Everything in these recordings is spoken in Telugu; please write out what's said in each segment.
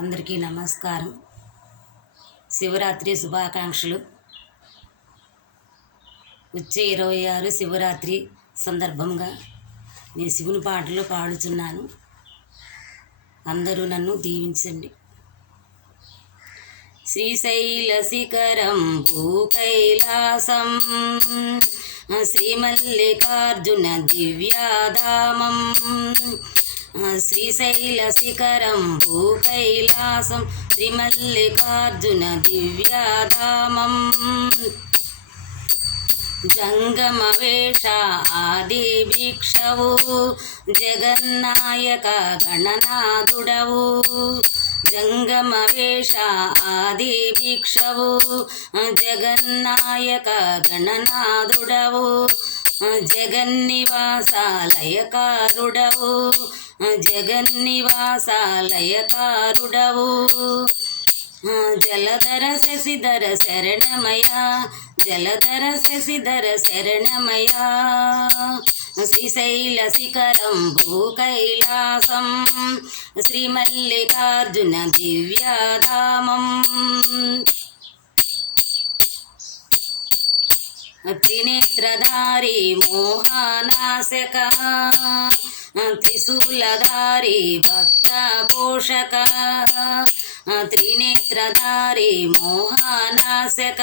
అందరికీ నమస్కారం. శివరాత్రి శుభాకాంక్షలు. వచ్చే 26 శివరాత్రి సందర్భంగా నేను శివుని పాటలు పాడుచున్నాను. అందరూ నన్ను దీవించండి. శ్రీశైల శిఖరం భూకైలాసం శ్రీమల్లికార్జున దివ్యాధామం. శ్రీశైల శిఖరం భూకైలాసం శ్రీమల్లికార్జున దివ్యాధామం. జంగమ వేష ఆది భిక్షవు జగన్నాయక గణనాథుడవు. జంగమ వేష ఆది భిక్షవు జగన్నాయక గణనాథుడవు. జగన్నివాసాలయకారుడవు జగన్నివాసాలయకారుడవు. జలధర శశిధర శరణమయ జలధర శశిధర శరణమయ. శ్రీశైల శిఖరం భూకైలాసం శ్రీమల్లికార్జున దివ్యాధామం. త్రినేత్రధారి మోహనాశక త్రిశూలధారి భక్త పోషక. త్రినేత్రధారి మోహనాశక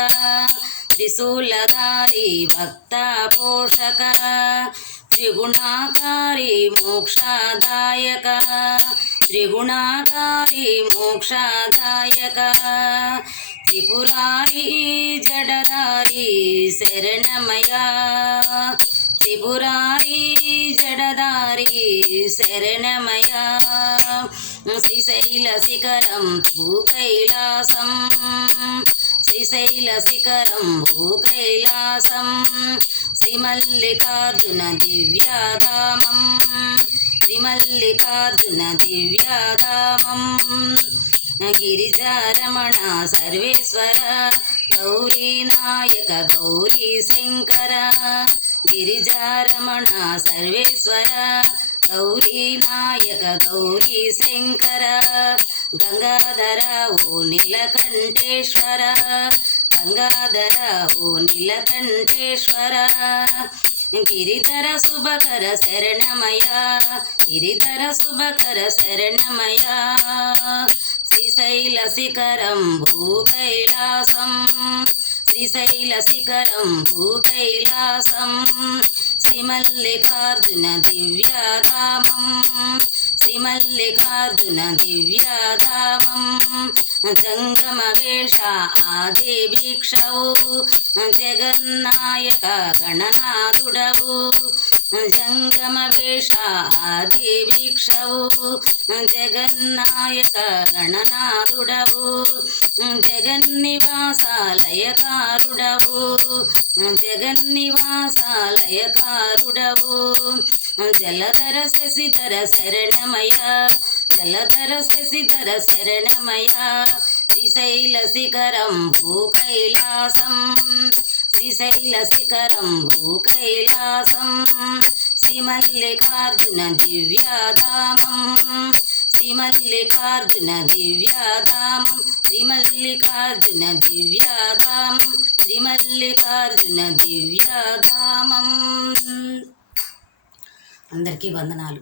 త్రిశూలధారి భక్త పోషక. త్రిగుణాకారి మోక్షదాయక త్రిగుణాకారి మోక్షదాయక. త్రిపురారి జడధారి శరణమయ త్రిపురారి జడధారి శరణమయ. శ్రీశైల శిఖరం భూకైలాసం శ్రీశైల శిఖరం భూకైలాసం శ్రీమల్లికార్జున దివ్యాధామం శ్రీమల్లికార్జున దివ్యాధామం. గిరిజారమణ సర్వేశ్వర గౌరీనాయక గౌరీ శంకర. గిరిజారమణ సర్వేశ్వర గౌరీనాయక గౌరీ శంకర. గంగాధర ఓ నీలకంఠేశ్వర గంగాధర ఓ నీలకంఠేశ్వర. గిరిధర శుభకర శరణమయ గిరిధర శుభకర శరణమయ. శ్రీశైల శిఖరం భూకైలాసం శ్రీశైల శిఖరం భూకైలాసం శ్రీమల్లికార్జున దివ్యాధామం శ్రీమల్లికార్జున దివ్యాధామం. జంగమ వేష ఆది భిక్షవు జగన్నాయక గణనాథుడవు. జంగమ వేష ఆది భిక్షవు జగన్నాయక గణనాథుడవు. జగన్నివాసాలయకారుడవు జగన్నివాసాలయకారుడవు. జలధర శశిధర శరణమయ జలధర శశిధర శరణమయ. శ్రీశైల శిఖరం భూకైలాసం శ్రీశైల శిఖరం భూకైలాసం శ్రీమల్లికార్జున దివ్యాధామం శ్రీమల్లికార్జున దివ్యాధామం శ్రీమల్లికార్జున దివ్యాధామం శ్రీమల్లికార్జున దివ్యాధామం. అందరికీ వందనాలు.